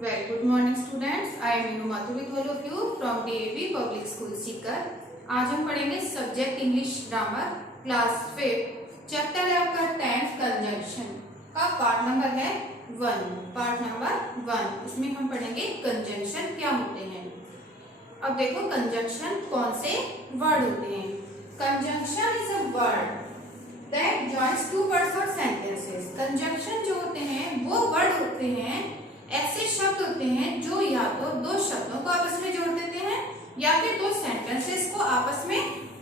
Very good morning students. I am Meenu Mathur with all of you from DAV Public School Sikar. आज हम पढ़ेंगे subject English grammar class 5 chapter है आपका 10th conjunction का part number है 1। Part number 1 इसमें हम पढ़ेंगे कंजंक्शन क्या होते हैं। अब देखो कंजंक्शन कौन से वर्ड होते हैं। Conjunction is a word that joins two words और सेंटेंसेस। कंजंक्शन जो होते हैं वो वर्ड होते हैं, ऐसे शब्द होते हैं जो या तो दो शब्दों को आपस में जोड़ देते हैं या फिर दो सेंटेंसेस को आपस में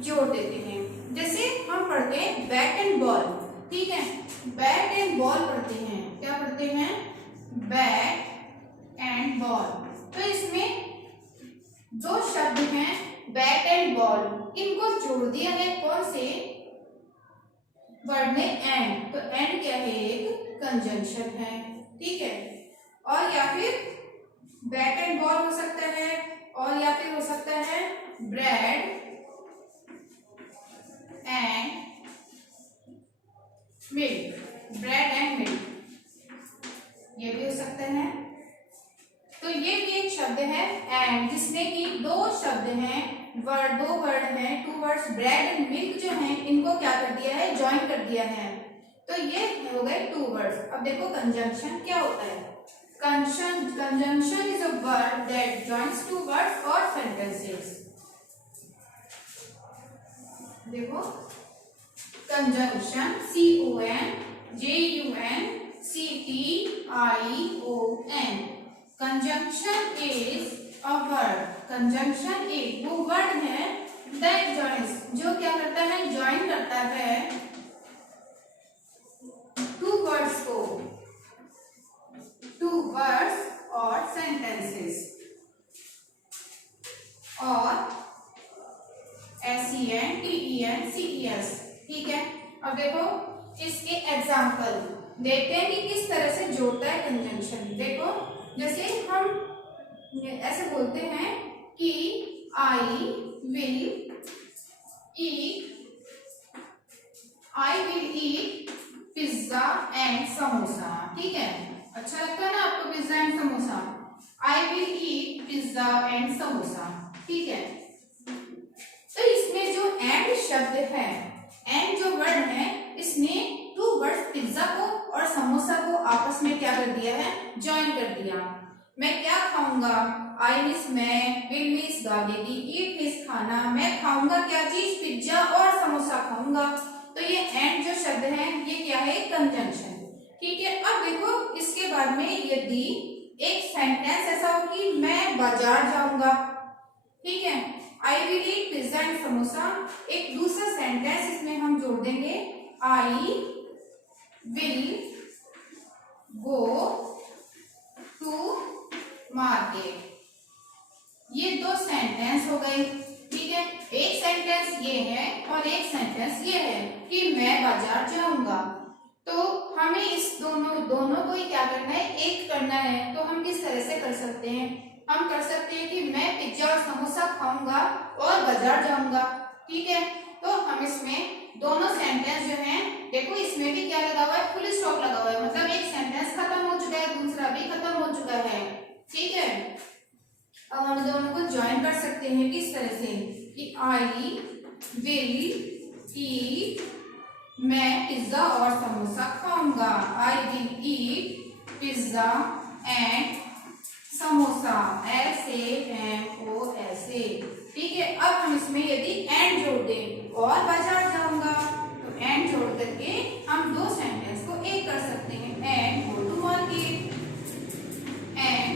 जोड़ देते हैं। जैसे हम पढ़ते हैं बैट एंड बॉल, ठीक है, बैट एंड बॉल पढ़ते हैं। क्या पढ़ते हैं? Bat and ball. तो इसमें दो शब्द हैं बैट एंड बॉल, इनको जोड़ दिया है कौन से वर्ड ने? एंड। तो एंड क्या है? एक कंजंक्शन है, ठीक है। और या फिर बैट एंड बॉल हो सकता है, और या फिर हो सकता है bread and milk, bread and milk, ये भी हो सकता है। तो ये भी एक शब्द है एंड, जिसमें कि दो शब्द हैं, वर्ड, दो वर्ड हैं, two words, bread and milk जो हैं इनको क्या कर दिया है? ज्वाइन कर दिया है। तो ये हो गए टू वर्ड्स। अब देखो कंजंक्शन क्या होता है। Conjunction is a word that joins two words or sentences. देखो conjunction CONJUNCTION। Conjunction is a word, conjunction एक वो वर्ड है that joins, जो क्या करता है? ज्वाइन करता है टू वर्ड्स को, टू वर्ड्स और सेंटेंसेस, और SENTENCES, ठीक है। अब देखो इसके एग्जाम्पल देखते हैं कि किस तरह से जोड़ता है कंजंक्शन। देखो जैसे हम ऐसे बोलते हैं कि आई will eat pizza and samosa, ठीक है। अच्छा लगता है ना आपको pizza and samosa? I will eat pizza and samosa, ठीक है। तो इसमें जो एंड शब्द है, एंड जो वर्ड है, इसने टू वर्ड्स पिज्जा को और समोसा को आपस में क्या कर दिया है? ज्वाइन कर दिया। मैं क्या खाऊंगा? आई मिस मैं, विल मिस गाड़ी, ईट मिस खाना, मैं खाऊंगा क्या चीज? पिज्जा और समोसा खाऊंगा। तो ये एंड जो शब्द है ये क्या है? कंजंक्शन, ठीक है। अब देखो इसके बाद में यदि एक सेंटेंस ऐसा हो कि मैं बाजार जाऊंगा, ठीक है, I will eat pizza and samosa, एक दूसरा सेंटेंस इसमें हम जोड़ देंगे I will go to market. ये दो सेंटेंस हो गए, ठीक है। एक सेंटेंस ये है और एक सेंटेंस ये है कि मैं बाजार जाऊंगा। तो हमें इस दोनों को ही क्या करना है? एक करना है। तो हम किस तरह से कर सकते हैं? हम कर सकते हैं कि मैं पिज्जा और समोसा खाऊंगा और बाजार जाऊंगा, ठीक है। तो हम इसमें दोनों सेंटेंस जो हैं, देखो इसमें भी क्या लगा हुआ है? फुल स्टॉप लगा हुआ है, मतलब एक सेंटेंस खत्म हो चुका है, दूसरा भी खत्म हो चुका है, ठीक है। अब हम दोनों को ज्वाइन कर सकते हैं किस तरह से कि आई विल ईट, मैं पिज्जा और समोसा खाऊंगा, आई will eat pizza and samosa, SAMOSA, ठीक है। अब हम इसमें यदि एंड जोड़ दें और बाजार जाऊंगा, तो एंड जोड़ करके हम दो सेंटेंस को एक कर सकते हैं, and go to market, and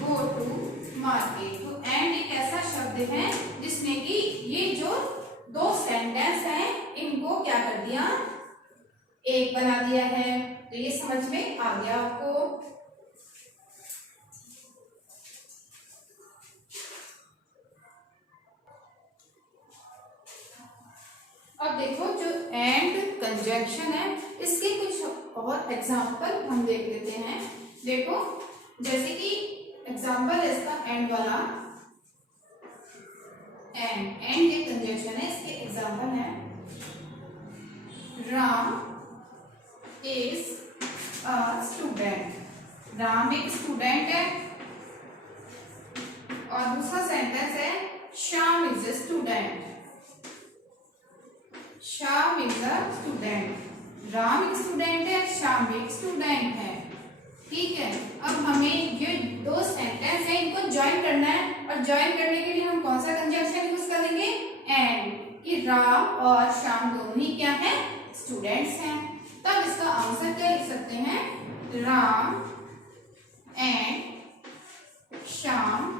go to market. तो एंड एक ऐसा शब्द है जिसने कि ये जो दो सेंटेंस हैं इनको क्या कर दिया? एक बना दिया है। तो ये समझ में आ गया आपको। अब देखो जो एंड कंजंक्शन है इसके कुछ और एग्जाम्पल हम देख लेते हैं। देखो जैसे कि एग्जाम्पल है इसका एंड वाला, एंड ये कंजंक्शन है, इसके एग्जाम्पल है Ram is a student. Ram एक स्टूडेंट है सा सेंटेंस है Shyam is a student. Shyam is a student. Ram एक स्टूडेंट है, श्याम भी एक स्टूडेंट है। ठीक है, अब हमें ये दो सेंटेंस है इनको ज्वाइन करना है, और ज्वाइन करने के लिए हम कौन सा कंजंक्शन यूज करेंगे? एंड, कि राम और श्याम दोनों ही क्या है? स्टूडेंट्स हैं। तब इसका आंसर क्या लिख सकते हैं? Ram and Shyam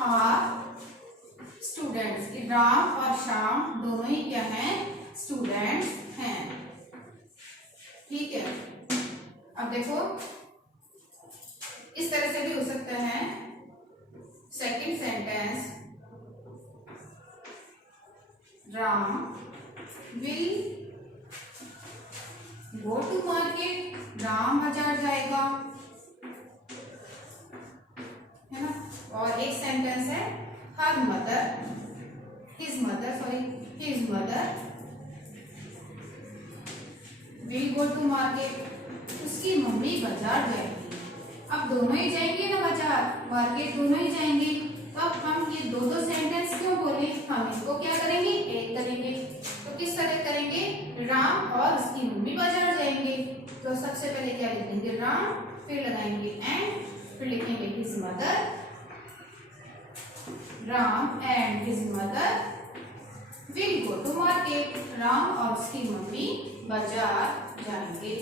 are students. Ram और श्याम दोनों ही क्या हैं? स्टूडेंट्स हैं। ठीक है, अब देखो इस तरह से भी हो सकता है। Second sentence, Ram will go to market. Ram बाजार जाएगा, है ना। और एक सेंटेंस है her mother, his mother will go to market. उसकी मम्मी बाजार जाएगी। अब दोनों ही जाएंगे ना बाजार, मार्केट दोनों ही जाएंगे। तो अब हम ये दो दो सेंटेंस क्यों बोले? हम इसको क्या करेंगे? एक करेंगे। तो किस तरह करेंगे? राम और उसकी मम्मी बाजार जाएंगे। तो सबसे पहले क्या लिखेंगे? राम, फिर लगाएंगे एंड, फिर लिखेंगे his mother. Ram and his mother will go to market. Ram और उसकी मम्मी बाजार जाएंगे।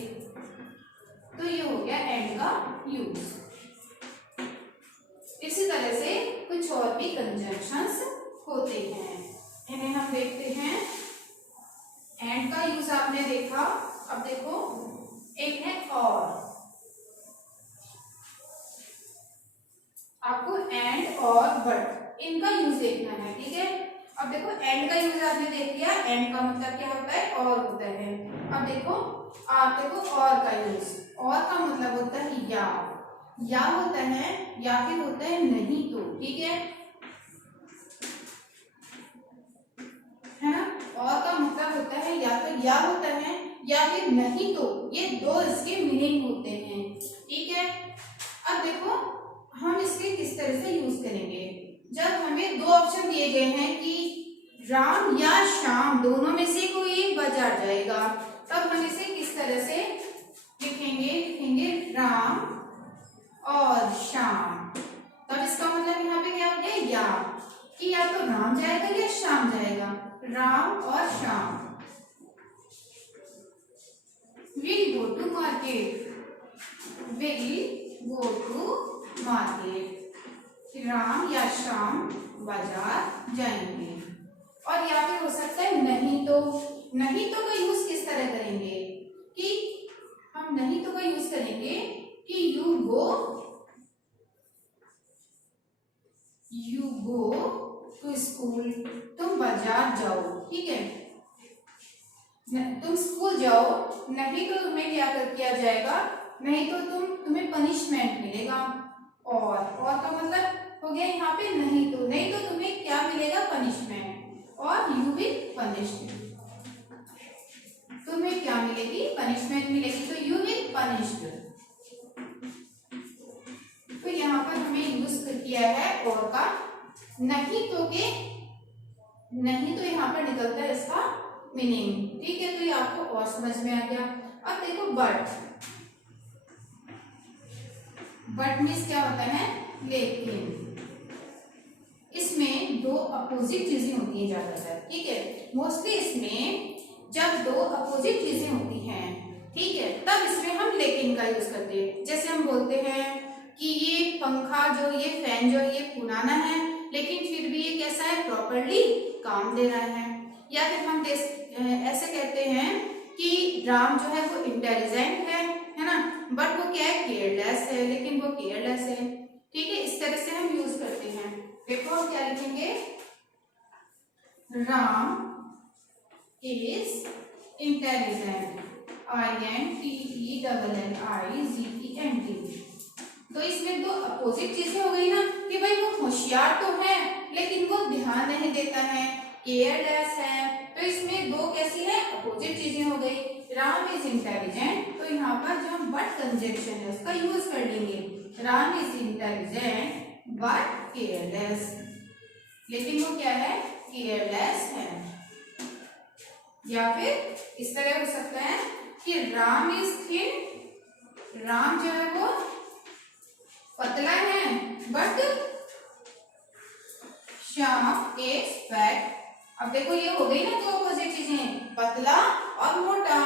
तो ये हो गया एंड का यूज। इसी तरह से कुछ और भी कंजंक्शंस होते हैं, इन्हें हम देखते हैं। एंड का यूज आपने देखा। अब देखो एक है और। आपको एंड और बट इनका यूज देखना है। ठीक है, अब देखो एंड का यूज आपने देख लिया। एंड का मतलब क्या होता है? और होता है। अब देखो आप देखो और का यूज। और का मतलब होता है या होता है, या फिर होता है नहीं तो। ठीक है ना। और का मतलब होता है या तो या होता है या फिर नहीं तो। ये दो इसके मीनिंग होते हैं। ठीक है, अब देखो हम इसके किस तरह से यूज करेंगे। जब हमें दो ऑप्शन दिए गए हैं कि राम या श्याम दोनों में से कोई एक बाजार जाएगा, तब हम इसे किस तरह से लिखेंगे? लिखेंगे राम और श्याम। तब इसका मतलब यहाँ पे क्या हो गया? या, कि या तो राम जाएगा या श्याम जाएगा। राम और Shyam will go to market. Will go to market. Ram या श्याम बाजार जाएंगे। और या फिर हो सकता है नहीं तो। नहीं तो का यूज किस तरह करेंगे? कि हम नहीं तो का यूज करेंगे कि यू गो टू स्कूल। तुम बाजार जाओ। ठीक है, तुम स्कूल जाओ, नहीं तो तुम्हें क्या किया जाएगा? नहीं तो तुम्हें पनिशमेंट मिलेगा। और का मतलब हो गया यहाँ पे नहीं तो तुम्हें क्या मिलेगा? पनिशमेंट। और यू विल पनिश्ड। तुम्हें क्या मिलेगी? पनिशमेंट मिलेगी। तो यू विल पनिश्ड। तो यहाँ पर हमें यूज किया है और का। नहीं तो यहाँ पर निकलता है इसका मीनिंग। ठीक है, तो ये आपको और समझ में आ गया। अब देखो बट मीन्स क्या होता है? लेकिन। इसमें दो अपोजिट चीजें होती हैं ज्यादातर। ठीक है, मोस्टली इसमें जब दो अपोजिट चीजें होती हैं, ठीक है, तब इसमें हम लेकिन का यूज करते हैं। जैसे हम बोलते हैं कि ये पंखा जो, ये फैन जो, ये पुराना है लेकिन फिर भी ये कैसा है? प्रॉपरली काम दे रहा है। या फिर हम ऐसे कहते हैं कि राम जो है वो इंटेलिजेंट है ना, बट वो क्या है? केयरलेस है, लेकिन वो केयरलेस है। ठीक है, इस तरह से हम यूज करते हैं। देखो हम क्या लिखेंगे? Ram is intelligent. INTELLIGENT। तो इसमें दो अपोजिट चीजें हो गई ना, कि भाई वो होशियार तो है लेकिन वो ध्यान नहीं देता है, केयरलेस है। तो इसमें दो कैसी है? अपोजिट चीजें हो गई। राम इज इंटेलिजेंट, तो यहाँ पर जो हम बट कंजंक्शन है उसका यूज कर लेंगे। Ram is intelligent but careless, लेकिन वो क्या है, केयरलेस है। या फिर इस तरह हो सकता है कि राम इज थिन, राम जो है वो पतला है, बट श्याम इज फैट। अब देखो ये हो गई ना दो अपोजिट चीजें, पतला और मोटा,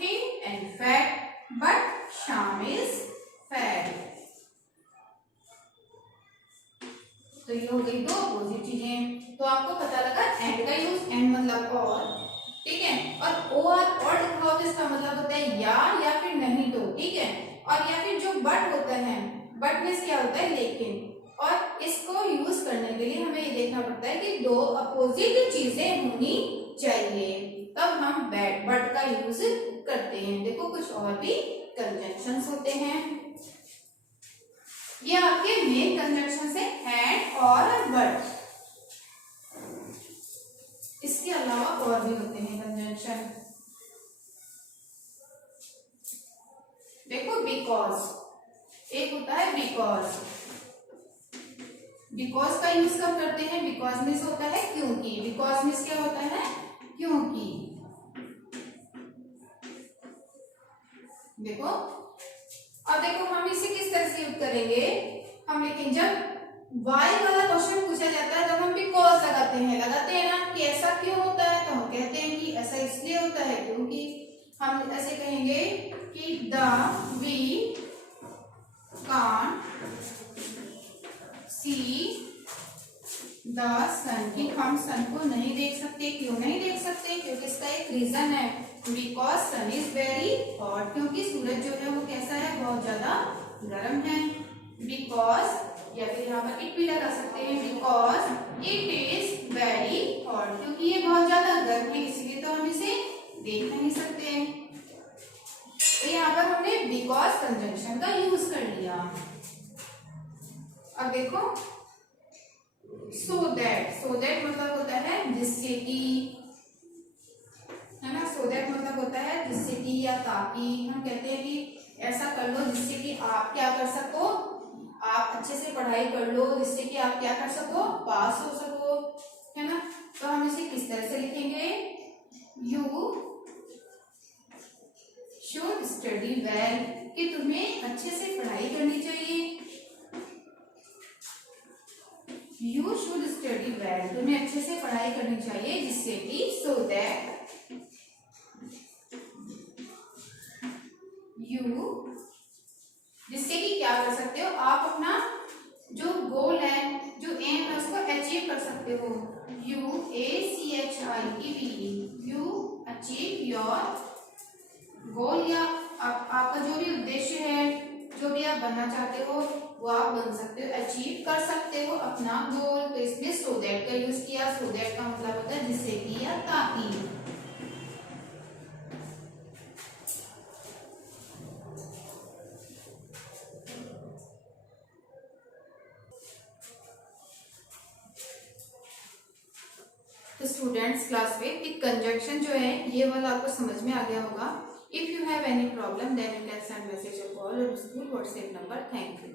thin and fat, but Shyam is fat. तो ये हो गई दो अपोजिट चीजें। तो आपको पता लगा एंड का यूज, एंड मतलब और, ठीक है, और लिखा हो तो इसका मतलब होता है या फिर नहीं तो, ठीक है। और या फिर जो बट होता है, बट मीन्स क्या होता है लेकिन, और इसको यूज करने के लिए हमें ये देखना पड़ता है कि दो अपोजिट चीजें होनी चाहिए, तब हम बट का यूज करते हैं। देखो कुछ और भी कंजंक्शंस होते हैं, ये आपके मेन कंजंक्शन है एंड और बट। इसके अलावा और भी होते हैं कंजंक्शन। देखो बिकॉज, एक होता है बिकॉज, बिकॉज का यूज कब करते हैं, बिकॉज मीन्स होता है क्योंकि, बिकॉज मीन्स क्या होता है, क्योंकि। देखो अब देखो हम इसे किस तरह से यूज करेंगे, हम लेकिन जब वाई वाला क्वेश्चन पूछा जाता है तब हम बिकॉज लगाते हैं ना, कि ऐसा क्यों होता है, तो हम कहते हैं कि ऐसा इसलिए होता है क्योंकि। हम ऐसे कहेंगे कि वी कांट सी द सन, कि हम सन को नहीं देख सकते। क्यों नहीं देख सकते, क्योंकि इसका एक रीजन है, because sun is very hot, क्योंकि सूरज जो है वो कैसा है, बहुत ज्यादा गर्म है। बिकॉज, या फिर यहाँ पर इट भी लगा सकते हैं, because it is very hot, क्योंकि ये बहुत ज्यादा गर्म है इसलिए तो हम इसे देख नहीं सकते। तो यहाँ पर हमने बिकॉज कंजंक्शन का यूज कर लिया। अब देखो सो दैट मतलब होता है जिससे कि, है ना, सो दैट मतलब होता है जिससे कि या ताकि। हम कहते हैं कि ऐसा कर लो जिससे कि आप क्या कर सको, आप अच्छे से पढ़ाई कर लो, जिससे कि आप क्या कर सको, पास हो सको, है ना। तो हम इसे किस तरह से लिखेंगे, यू शुड स्टडी वेल, कि तुम्हें अच्छे से पढ़ाई करनी चाहिए। यू शुड स्टडी वेल, तुम्हें अच्छे से पढ़ाई करनी चाहिए, जिससे कि सो दैट यू, जिससे कि क्या कर सकते हो, आप अपना जो गोल है, जो एम है, उसको अचीव कर सकते हो। UACHIEVE, you achieve your goal, या आपका जो भी उद्देश्य है, जो भी आप बनना चाहते हो वो आप बन सकते हो, अचीव कर सकते हो अपना गोल। तो इसमें सो दैट का यूज किया। सो दैट का मतलब होता है जिससे कि या ताकि। तो स्टूडेंट्स क्लास में एक कंजंक्शन जो है ये वाला आपको समझ में आ गया होगा। If you have any problem then you can send message or call or school WhatsApp number. Thank you.